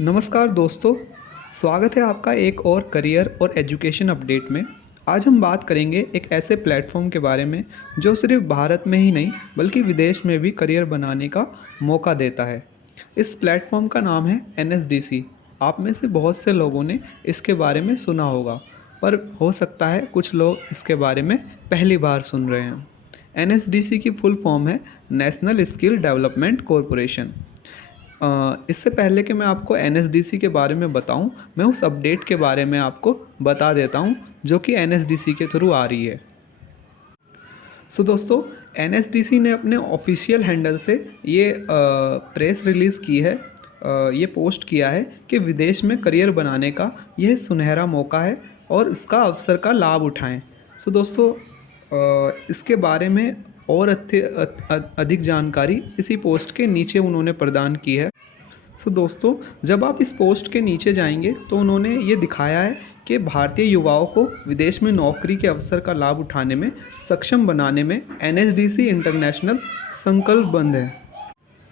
नमस्कार दोस्तों, स्वागत है आपका एक और करियर और एजुकेशन अपडेट में। आज हम बात करेंगे एक ऐसे प्लेटफॉर्म के बारे में जो सिर्फ भारत में ही नहीं बल्कि विदेश में भी करियर बनाने का मौका देता है। इस प्लेटफॉर्म का नाम है एनएसडीसी। आप में से बहुत से लोगों ने इसके बारे में सुना होगा, पर हो सकता है कुछ लोग इसके बारे में पहली बार सुन रहे हैं। एनएसडीसी की फुल फॉर्म है नेशनल स्किल डेवलपमेंट कॉरपोरेशन। इससे पहले कि मैं आपको एनएसडीसी के बारे में बताऊं, मैं उस अपडेट के बारे में आपको बता देता हूं जो कि एनएसडीसी के थ्रू आ रही है। दोस्तों, एनएसडीसी ने अपने ऑफिशियल हैंडल से ये प्रेस रिलीज़ की है, ये पोस्ट किया है कि विदेश में करियर बनाने का यह सुनहरा मौका है और इसका अवसर का लाभ उठाएं। दोस्तों, इसके बारे में और अधिक जानकारी इसी पोस्ट के नीचे उन्होंने प्रदान की है। दोस्तों, जब आप इस पोस्ट के नीचे जाएंगे तो उन्होंने ये दिखाया है कि भारतीय युवाओं को विदेश में नौकरी के अवसर का लाभ उठाने में सक्षम बनाने में एनएसडीसी इंटरनेशनल संकल्पबद्ध है।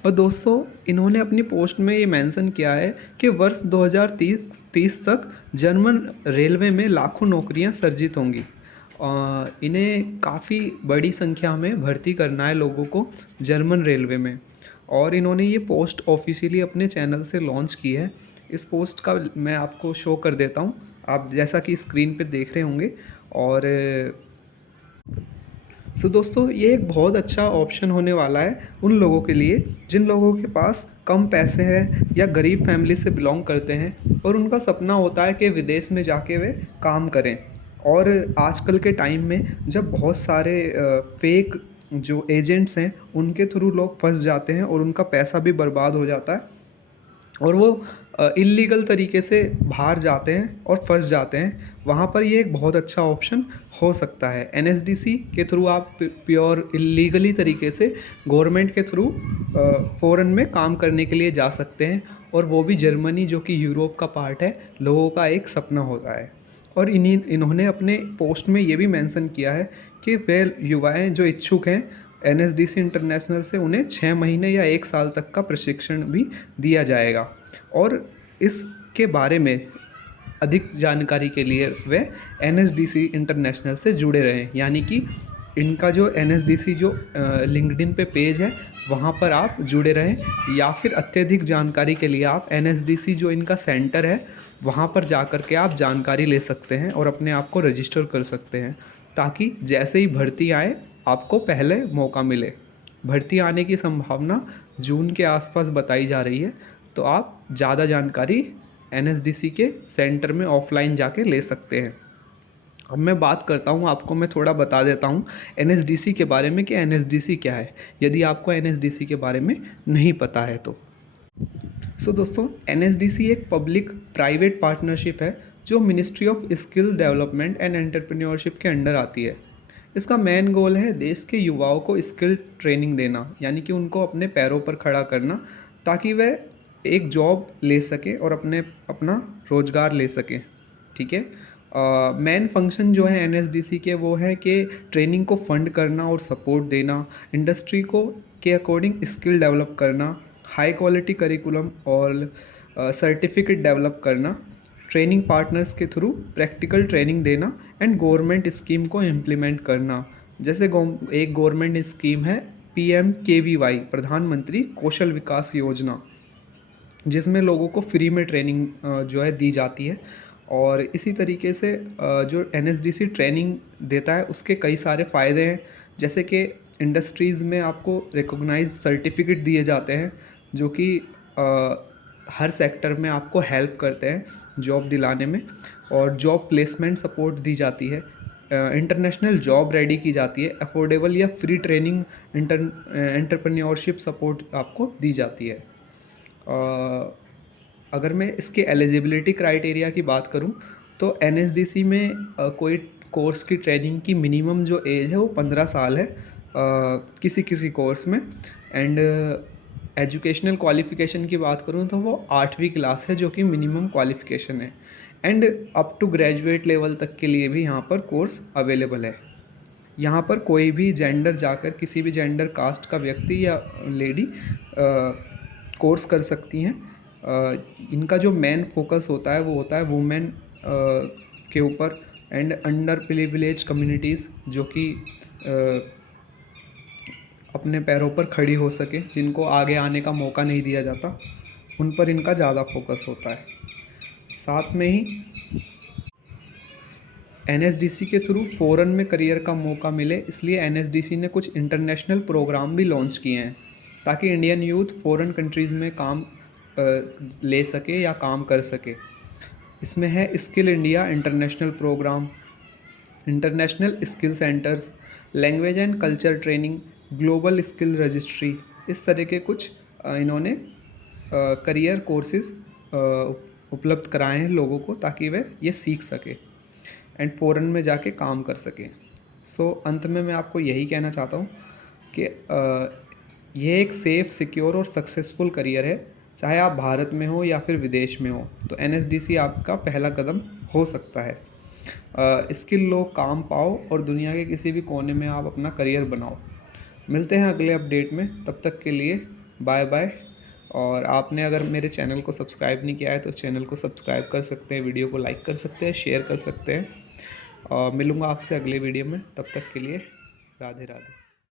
और दोस्तों, इन्होंने अपनी पोस्ट में ये मेंशन किया है कि वर्ष 2030 तक जर्मन रेलवे में लाखों नौकरियां सर्जित होंगी। इन्हें काफ़ी बड़ी संख्या में भर्ती करना है लोगों को जर्मन रेलवे में, और इन्होंने ये पोस्ट ऑफिशियली अपने चैनल से लॉन्च की है। इस पोस्ट का मैं आपको शो कर देता हूँ, आप जैसा कि स्क्रीन पे देख रहे होंगे। और दोस्तों, ये एक बहुत अच्छा ऑप्शन होने वाला है उन लोगों के लिए जिन लोगों के पास कम पैसे हैं या गरीब फैमिली से बिलोंग करते हैं और उनका सपना होता है कि विदेश में जाके वे काम करें। और आजकल के टाइम में जब बहुत सारे फेक जो एजेंट्स हैं उनके थ्रू लोग फंस जाते हैं और उनका पैसा भी बर्बाद हो जाता है और वो इल्लीगल तरीके से बाहर जाते हैं और फंस जाते हैं, वहाँ पर ये एक बहुत अच्छा ऑप्शन हो सकता है। एनएसडीसी के थ्रू आप प्योर इल्लीगली तरीके से गवर्नमेंट के थ्रू फ़ॉरेन में काम करने के लिए जा सकते हैं, और वो भी जर्मनी, जो कि यूरोप का पार्ट है, लोगों का एक सपना होता है। और इन्होंने अपने पोस्ट में ये भी मेंशन किया है कि वे युवाएँ जो इच्छुक हैं एनएसडीसी इंटरनेशनल से, उन्हें 6 महीने या 1 साल तक का प्रशिक्षण भी दिया जाएगा। और इसके बारे में अधिक जानकारी के लिए वे एनएसडीसी इंटरनेशनल से जुड़े रहें, यानी कि इनका जो एनएसडीसी जो लिंक्डइन पे पेज है वहाँ पर आप जुड़े रहें, या फिर अत्यधिक जानकारी के लिए आप एनएसडीसी जो इनका सेंटर है वहाँ पर जा कर के आप जानकारी ले सकते हैं और अपने आप को रजिस्टर कर सकते हैं, ताकि जैसे ही भर्ती आए आपको पहले मौका मिले। भर्ती आने की संभावना जून के आसपास बताई जा रही है, तो आप ज़्यादा जानकारी एनएसडीसी के सेंटर में ऑफलाइन जाके ले सकते हैं। अब मैं बात करता हूँ, आपको मैं थोड़ा बता देता हूँ एनएसडीसी के बारे में कि एनएसडीसी क्या है, यदि आपको एनएसडीसी के बारे में नहीं पता है तो। दोस्तों, एनएसडीसी एक पब्लिक प्राइवेट पार्टनरशिप है जो ministry of skill development and entrepreneurship के अंडर आती है। इसका मेन गोल है देश के युवाओं को स्किल ट्रेनिंग देना, यानी कि उनको अपने पैरों पर खड़ा करना, ताकि वह एक जॉब ले सके और अपना रोज़गार ले सकें। ठीक है। मेन फंक्शन जो है एनएसडीसी के वो है कि ट्रेनिंग को फंड करना और सपोर्ट देना, इंडस्ट्री को के अकॉर्डिंग स्किल डेवलप करना, हाई क्वालिटी करिकुलम और सर्टिफिकेट डेवलप करना, ट्रेनिंग पार्टनर्स के थ्रू प्रैक्टिकल ट्रेनिंग देना, एंड गवर्नमेंट स्कीम को इम्प्लीमेंट करना। जैसे एक गवर्नमेंट स्कीम है PMKVY, प्रधानमंत्री कौशल विकास योजना, जिसमें लोगों को फ्री में ट्रेनिंग जो है दी जाती है। और इसी तरीके से जो एनएसडीसी ट्रेनिंग देता है उसके कई सारे फ़ायदे हैं, जैसे कि इंडस्ट्रीज़ में आपको रिकॉग्नाइज सर्टिफिकेट दिए जाते हैं जो कि हर सेक्टर में आपको हेल्प करते हैं जॉब दिलाने में, और जॉब प्लेसमेंट सपोर्ट दी जाती है, इंटरनेशनल जॉब रेडी की जाती है, अफोर्डेबल या फ्री ट्रेनिंग एंटरप्रेन्योरशिप सपोर्ट आपको दी जाती है। अगर मैं इसके एलिजिबिलिटी क्राइटेरिया की बात करूं तो एनएसडीसी में कोई कोर्स की ट्रेनिंग की मिनिमम जो एज है वो 15 साल है किसी किसी कोर्स में। एंड एजुकेशनल क्वालिफ़िकेशन की बात करूं तो वो 8वीं क्लास है, जो कि मिनिमम क्वालिफ़िकेशन है। And up to graduate level तक के लिए भी यहाँ पर कोर्स अवेलेबल है। यहाँ पर कोई भी जेंडर जाकर, किसी भी जेंडर कास्ट का व्यक्ति या लेडी कोर्स कर सकती हैं। इनका जो मेन फोकस होता है वो होता है वुमेन के ऊपर एंड अंडर प्रिविलेज कम्युनिटीज़ जो कि अपने पैरों पर खड़ी हो सके, जिनको आगे आने का मौका नहीं दिया जाता, उन पर इनका ज़्यादा फोकस होता है। साथ में ही एनएसडीसी के थ्रू फ़ॉरेन में करियर का मौका मिले, इसलिए एनएसडीसी ने कुछ इंटरनेशनल प्रोग्राम भी लॉन्च किए हैं ताकि इंडियन यूथ फ़ॉरेन कंट्रीज़ में काम ले सके या काम कर सके। इसमें है skill India international programme, international skill centres, language and culture training, global skill registry. इस तरह के कुछ इन्होंने करियर कोर्सेज उपलब्ध कराए हैं लोगों को ताकि वे ये सीख सके एंड फ़ॉरेन में जाके काम कर सकें। सो अंत में मैं आपको यही कहना चाहता हूँ कि ये एक सेफ़, सिक्योर और सक्सेसफुल करियर है, चाहे आप भारत में हो या फिर विदेश में हो। तो एनएसडीसी आपका पहला कदम हो सकता है। स्किल लो, काम पाओ और दुनिया के किसी भी कोने में आप अपना करियर बनाओ। मिलते हैं अगले अपडेट में, तब तक के लिए बाय बाय। और आपने अगर मेरे चैनल को सब्सक्राइब नहीं किया है तो चैनल को सब्सक्राइब कर सकते हैं, वीडियो को लाइक कर सकते हैं, शेयर कर सकते हैं। मिलूँगा आपसे अगले वीडियो में, तब तक के लिए राधे राधे।